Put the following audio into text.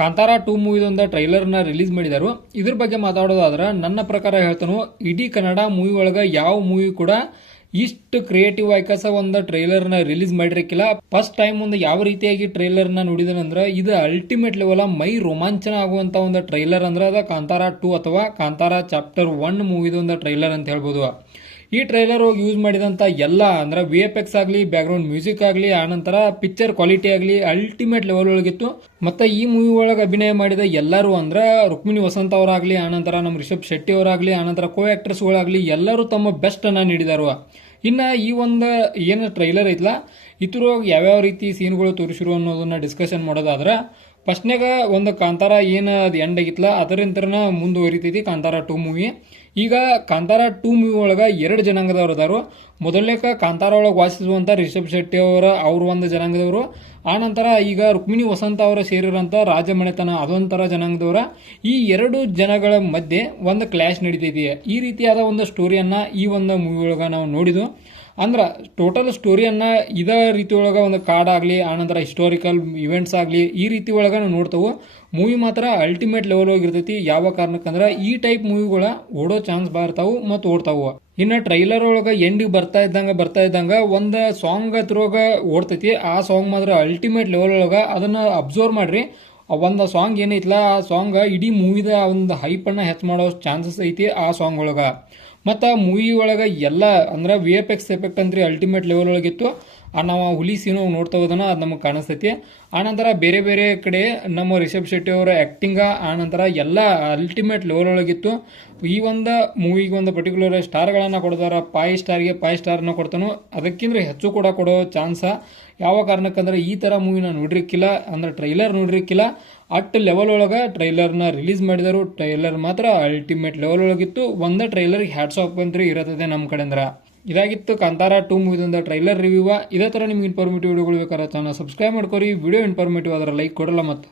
Kantara 2 ಮೂವಿದೊಂದು ಟ್ರೈಲರ್ನ release ಮಾಡಿದರು. ಇದ್ರ ಬಗ್ಗೆ ಮಾತಾಡೋದಾದ್ರೆ ನನ್ನ ಪ್ರಕಾರ ಹೇಳ್ತಾನು, ಇಡೀ ಕನ್ನಡ ಮೂವಿ ಒಳಗೆ ಯಾವ ಮೂವಿ ಕೂಡ ಇಷ್ಟು ಕ್ರಿಯೇಟಿವ್ ಆಯ್ಕಸ ಒಂದು ಟ್ರೈಲರ್ನ ರಿಲೀಸ್ ಮಾಡಿರಕ್ಕಿಲ್ಲ. ಫಸ್ಟ್ ಟೈಮ್ ಒಂದು ಯಾವ ರೀತಿಯಾಗಿ ಟ್ರೈಲರ್ನ ನೋಡಿದನಂದ್ರೆ ಇದು ಅಲ್ಟಿಮೇಟ್ ಲೆವೆಲ್ ಮೈ ರೋಮಾಂಚನ ಆಗುವಂತ ಒಂದು ಟ್ರೈಲರ್ ಅಂದ್ರೆ ಅದ ಕಾಂತಾರ 2 ಅಥವಾ ಕಾಂತಾರ ಚಾಪ್ಟರ್ 1 ಮೂವಿದೊಂದು ಟ್ರೈಲರ್ ಅಂತ ಹೇಳ್ಬೋದು. ಈ ಟ್ರೈಲರ್ ಯೂಸ್ ಮಾಡಿದಂತ ಎಲ್ಲ ಅಂದ್ರೆ VFX ಆಗಲಿ, ಬ್ಯಾಕ್ಗ್ರೌಂಡ್ ಮ್ಯೂಸಿಕ್ ಆಗಲಿ, ಆನಂತರ ಪಿಕ್ಚರ್ ಕ್ವಾಲಿಟಿ ಆಗಲಿ ಅಲ್ಟಿಮೇಟ್ ಲೆವೆಲ್ ಒಳಗಿತ್ತು. ಮತ್ತೆ ಈ ಮೂವಿ ಒಳಗೆ ಅಭಿನಯ ಮಾಡಿದ ಎಲ್ಲರೂ ಅಂದ್ರೆ ರುಕ್ಮಿಣಿ ವಸಂತ್ ಅವರಾಗ್ಲಿ, ಆನಂತರ ನಮ್ಮ ರಿಷಬ್ ಶೆಟ್ಟಿ ಅವರಾಗ್ಲಿ, ಆನಂತರ ಕೋ ಆಕ್ಟರ್ಸ್ ಗಳಾಗ್ಲಿ ಎಲ್ಲರೂ ತಮ್ಮ ಬೆಸ್ಟ್ ಅನ್ನ ನೀಡಿದಾರು. ಇನ್ನ ಈ ಒಂದು ಏನು ಟ್ರೈಲರ್ ಐತ್ಲಾ ಇದ್ರೊಳಗೆ ಯಾವ್ಯಾವ ರೀತಿ ಸೀನ್ಗಳು ತೋರಿಸಿರು ಅನ್ನೋದನ್ನ ಡಿಸ್ಕಷನ್ ಮಾಡೋದಾದ್ರೆ, ಫಸ್ಟ್ನಾಗ ಒಂದು ಕಾಂತಾರ ಏನು ಅದು ಎಂಡ್ ಆಗಿತ್ಲ ಅದರಿಂತರನ ಮುಂದುವರಿತೈತಿ ಕಾಂತಾರ 2 ಮೂವಿ. ಈಗ ಕಾಂತಾರ 2 ಮೂವಿ ಒಳಗೆ 2 ಜನಾಂಗದವ್ರು ಅದಾರು. ಮೊದಲನೇಕ ಕಾಂತಾರ ಒಳಗೆ ವಾಸಿಸುವಂತ ರಿಷಬ್ ಶೆಟ್ಟಿ ಅವ್ರ ಒಂದು ಜನಾಂಗದವರು, ಆನಂತರ ಈಗ ರುಕ್ಮಿಣಿ ವಸಂತ ಅವರ ಸೇರಿರಂತ ರಾಜಮನೆತನ ಅದೊಂಥರ ಜನಾಂಗದವರ. ಈ 2 ಜನಗಳ ಮಧ್ಯೆ ಒಂದು ಕ್ಲಾಶ್ ನಡೀತೈತಿ. ಈ ರೀತಿಯಾದ ಒಂದು ಸ್ಟೋರಿಯನ್ನ ಈ ಒಂದು ಮೂವಿ ಒಳಗ ನಾವು ನೋಡಿದ್ವು. ಅಂದ್ರ ಟೋಟಲ್ ಸ್ಟೋರಿಯನ್ನ ಇದ ರೀತಿ ಒಳಗ ಒಂದು ಕಾಡಾಗ್ಲಿ, ಆನಂತರ ಹಿಸ್ಟೋರಿಕಲ್ ಇವೆಂಟ್ಸ್ ಆಗ್ಲಿ ಈ ರೀತಿ ಒಳಗ ನಾವು ನೋಡ್ತಾವು. ಮೂವಿ ಮಾತ್ರ ಅಲ್ಟಿಮೇಟ್ ಲೆವೆಲ್ ಹೋಗಿರ್ತೈತಿ. ಯಾವ ಕಾರಣಕ್ಕಂದ್ರ ಈ ಟೈಪ್ ಮೂವಿಗಳ ಓಡೋ ಚಾನ್ಸ್ ಬರ್ತಾವು ಮತ್ತು ಓಡ್ತಾವು. ಇನ್ನ ಟ್ರೈಲರ್ ಒಳಗ ಎಂಡಿಗೆ ಬರ್ತಾ ಇದ್ದಂಗ ಒಂದು ಸಾಂಗ್ ಹತ್ರೊಳಗ ಓಡ್ತೈತಿ. ಆ ಸಾಂಗ್ ಮಾತ್ರ ಅಲ್ಟಿಮೇಟ್ ಲೆವೆಲ್ ಒಳಗ ಅದನ್ನ ಅಬ್ಸರ್ವ್ ಮಾಡ್ರಿ. ಒಂದು ಸಾಂಗ್ ಏನೈತ್ಲ ಆ ಸಾಂಗ್ ಇಡೀ ಮೂವಿದ ಒಂದು ಹೈಪ್ ಅನ್ನ ಹೆಚ್ಚು ಮಾಡೋ ಚಾನ್ಸಸ್ ಐತಿ ಆ ಸಾಂಗ್ ಒಳಗ. ಮತ್ತ ಮೂವಿ ಒಳಗ ಎಲ್ಲ ಅಂದ್ರೆ VFX ಎಫೆಕ್ಟ್ ಅಂತ್ರಿ ಅಲ್ಟಿಮೇಟ್ ಲೆವೆಲ್ ಒಳಗಿತ್ತು. ನಾವು ಹುಲಿ ಸೀನು ನೋಡ್ತಾ ಹೋದನ ಅದು ನಮಗೆ ಕಾಣಿಸ್ತೈತಿ. ಆನಂತರ ಬೇರೆ ಬೇರೆ ಕಡೆ ನಮ್ಮ ರಿಷಬ್ ಶೆಟ್ಟಿ ಅವರ ಆಕ್ಟಿಂಗ್ ಆನಂತರ ಎಲ್ಲ ಅಲ್ಟಿಮೇಟ್ ಲೆವೆಲ್ ಒಳಗಿತ್ತು. ಈ ಒಂದು ಮೂವಿಗೆ ಒಂದು ಪರ್ಟಿಕ್ಯುಲರ್ ಸ್ಟಾರ್ಗಳನ್ನ ಕೊಡ್ತಾರ. 5 ಸ್ಟಾರ್ಗೆ 5 ಸ್ಟಾರ್ನ ಕೊಡ್ತಾನು. ಅದಕ್ಕಿಂತ ಹೆಚ್ಚು ಕೂಡ ಕೊಡೋ ಚಾನ್ಸ. ಯಾವ ಕಾರಣಕ್ಕಂದ್ರೆ ಈ ತರ ಮೂವಿನ ನೋಡಿರ್ಕಿಲ್ಲ, ಅಂದ್ರೆ ಟ್ರೈಲರ್ ನೋಡಿರ್ಕಿಲ್ಲ. ಅಟ್ ಲೆವೆಲ್ ಒಳಗ ಟ್ರೈಲರ್ನ ರಿಲೀಸ್ ಮಾಡಿದರು. ಟ್ರೈಲರ್ ಮಾತ್ರ ಅಲ್ಟಿಮೇಟ್ ಲೆವೆಲ್ ಒಳಗಿತ್ತು. ಒಂದ ಟ್ರೈಲರ್ಗೆ ಹ್ಯಾಟ್ಸ್ ಆಫ್ ಅಂತ ಇರತ್ತದೆ ನಮ್ಮ ಕಡೆ ಅಂದ್ರ. ಇದಾಗಿತ್ತು ಕಾಂತಾರ 2 ಮೂವಿದೊಂದು ಟ್ರೈಲರ್ ರಿವ್ಯೂ. ಇದೇ ತರ ನಿಮ್ಗೆ ಇನ್ಫಾರ್ಮೇಟಿವ್ ವಿಡಿಯೋಗಳು ಬೇಕಾದ್ರೆ ಚಾನಲ್ ಸಬ್ಸ್ಕ್ರೈಬ್ ಮಾಡ್ಕೋರಿ. ವಿಡಿಯೋ ಇನ್ಫಾರ್ಮೇಟಿವ್ ಆದ್ರೆ ಲೈಕ್ ಕೊಡಲ್ಲ ಮತ್ತೆ